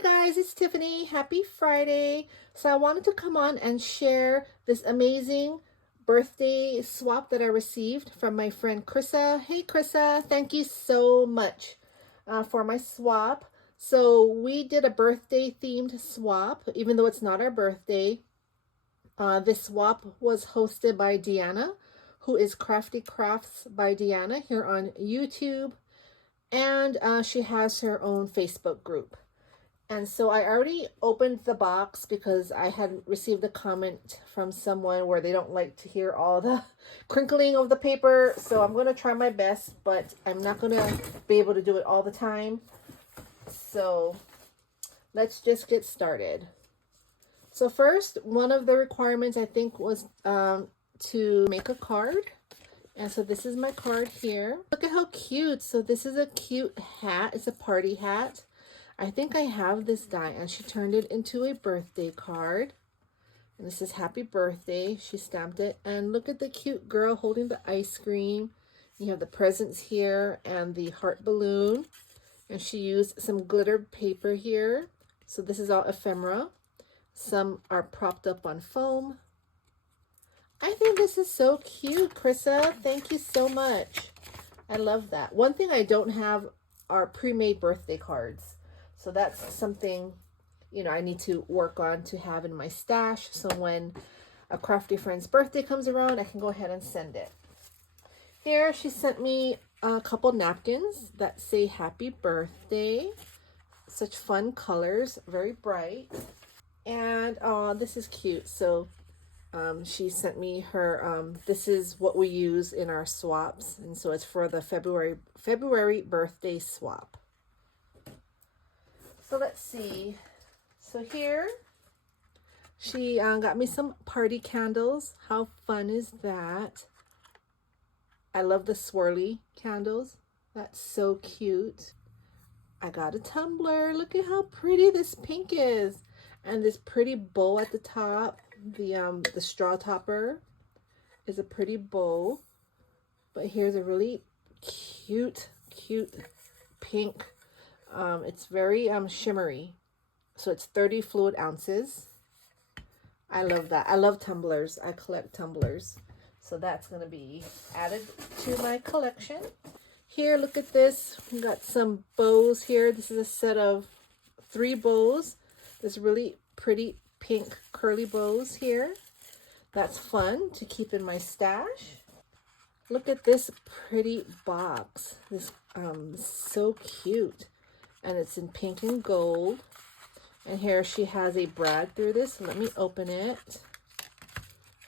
Hey guys, it's Tiffany. Happy Friday. So I wanted to come on and share this amazing birthday swap that I received from my friend Krissa. Hey Krissa, thank you so much for my swap. So we did a birthday themed swap, even though it's not our birthday. This swap was hosted by Deanna, who is Crafty Crafts by Deanna here on YouTube. And she has her own Facebook group. And so I already opened the box because I had received a comment from someone where they don't like to hear all the crinkling of the paper. So I'm going to try my best, but I'm not going to be able to do it all the time. So let's just get started. So first, one of the requirements I think was to make a card. And so this is my card here. Look at how cute. So this is a cute hat. It's a party hat. I think I have this die, and she turned it into a birthday card. And this is happy birthday. She stamped it. And look at the cute girl holding the ice cream. You have the presents here and the heart balloon. And she used some glittered paper here. So this is all ephemera. Some are propped up on foam. I think this is so cute, Krissa. Thank you so much. I love that. One thing I don't have are pre-made birthday cards. So that's something, you know, I need to work on to have in my stash. So when a crafty friend's birthday comes around, I can go ahead and send it. Here, she sent me a couple napkins that say happy birthday. Such fun colors, very bright. And this is cute. So she sent me her, this is what we use in our swaps. And so it's for the February birthday swap. So let's see. So here, she got me some party candles. How fun is that? I love the swirly candles. That's so cute. I got a tumbler. Look at how pretty this pink is. And this pretty bow at the top. The straw topper is a pretty bow. But here's a really cute pink. It's very shimmery. So it's 30 fluid ounces. I love that. I love tumblers. I collect tumblers. So that's going to be added to my collection. Here, look at this. We got some bows here. This is a set of 3 bows. This really pretty pink curly bows here. That's fun to keep in my stash. Look at this pretty box. This so cute. And it's in pink and gold. And here she has a brad through this. So let me open it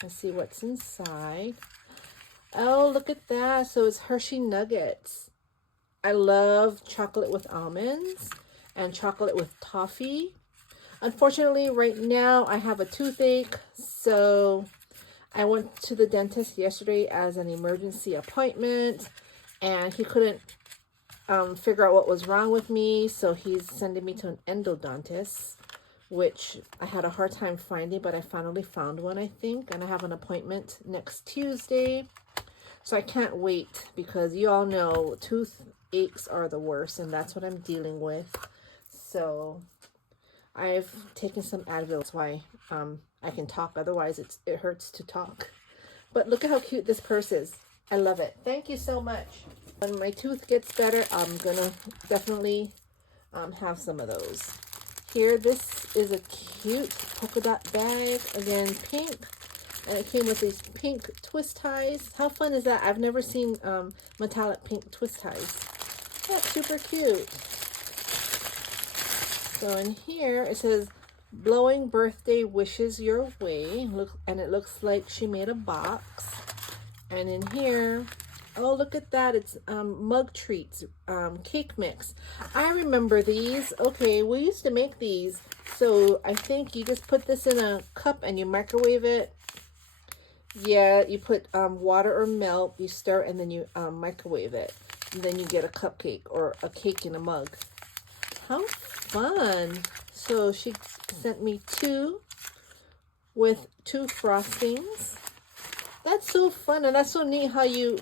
and see what's inside. Oh, look at that. So it's Hershey Nuggets. I love chocolate with almonds and chocolate with toffee. Unfortunately, right now I have a toothache. So I went to the dentist yesterday as an emergency appointment. And he couldn't figure out what was wrong with me, so he's sending me to an endodontist, which I had a hard time finding, but I finally found one, I think, and I have an appointment next Tuesday. So I can't wait, because you all know toothaches are the worst, and that's what I'm dealing with. So I've taken some Advil. That's why I can talk, otherwise it hurts to talk. But look at how cute this purse is. I love it. Thank you so much. When my tooth gets better, I'm gonna definitely have some of those. Here, this is a cute polka dot bag, again pink, and it came with these pink twist ties. How fun is that? I've never seen metallic pink twist ties. That's super cute. So in here it says blowing birthday wishes your way. Look, and it looks like she made a box. And in here, oh, look at that. It's mug treats, cake mix. I remember these. Okay, we used to make these. So I think you just put this in a cup and you microwave it. Yeah, you put water or milk, you stir, and then you microwave it. And then you get a cupcake or a cake in a mug. How fun. So she sent me 2 with 2 frostings. That's so fun, and that's so neat how you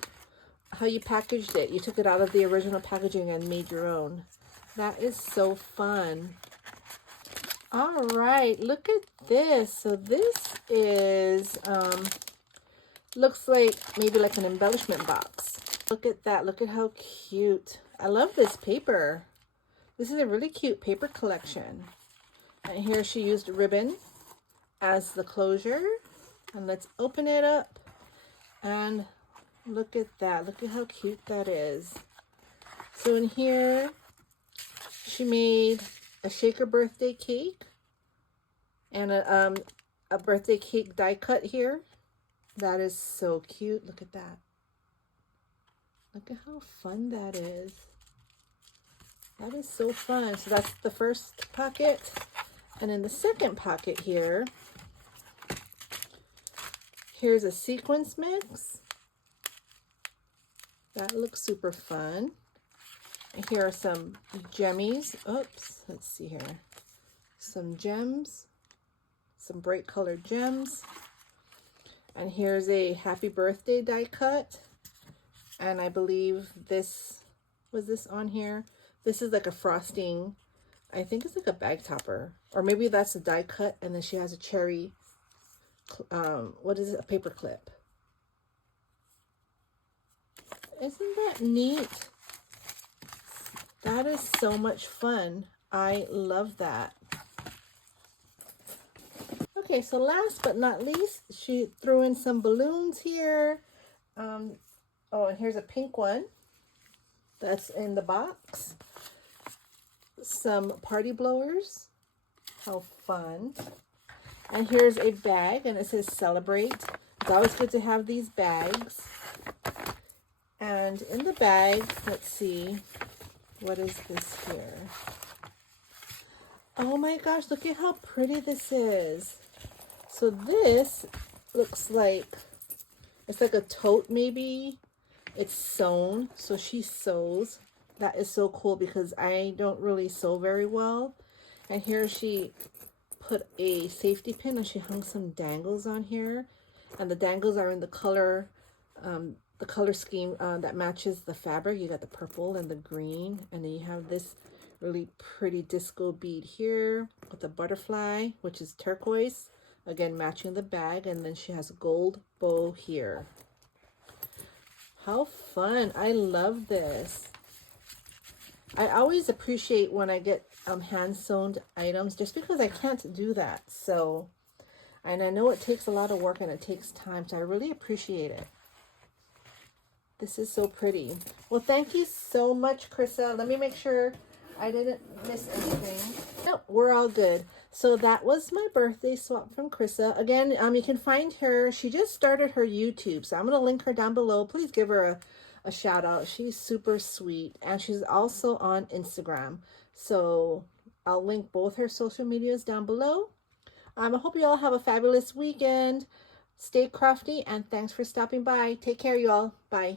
packaged it. You took it out of the original packaging and made your own. That is so fun. All right, look at this. So this is, looks like maybe like an embellishment box. Look at that. Look at how cute. I love this paper. This is a really cute paper collection. And here she used ribbon as the closure. And let's open it up. And look at that. Look at how cute that is. So in here, she made a shaker birthday cake and a birthday cake die cut here. That is so cute. Look at that. Look at how fun that is. That is so fun. So that's the first pocket. And in the second pocket here, here's a sequence mix. That looks super fun. And here are some gemmies. Oops, let's see here. Some gems, some bright colored gems. And here's a happy birthday die cut. And I believe this, was this on here? This is like a frosting. I think it's like a bag topper. Or maybe that's a die cut and then she has a cherry, what is it? A paper clip. Isn't that neat? That is so much fun. I love that. Okay, so last but not least, she threw in some balloons here. Oh, and here's a pink one that's in the box. Some party blowers. How fun. And here's a bag, and it says celebrate. It's always good to have these bags. And in the bag, let's see. What is this here? Oh my gosh, look at how pretty this is. So this looks like, it's like a tote maybe. It's sewn, so she sews. That is so cool because I don't really sew very well. And here she put a safety pin and she hung some dangles on here. And the dangles are in the color scheme that matches the fabric. You got the purple and the green, and then you have this really pretty disco bead here with a butterfly, which is turquoise, again matching the bag, and then she has a gold bow here. How fun. I love this. I always appreciate when I get hand sewn items just because I can't do that. So, and I know it takes a lot of work and it takes time, so I really appreciate it. This is so pretty. Well, thank you so much, Krissa. Let me make sure I didn't miss anything. Nope, we're all good. So that was my birthday swap from Krissa. Again, you can find her. She just started her YouTube, so I'm going to link her down below. Please give her a shout out. She's super sweet, and she's also on Instagram. So I'll link both her social medias down below. I hope you all have a fabulous weekend. Stay crafty, and thanks for stopping by. Take care, you all. Bye.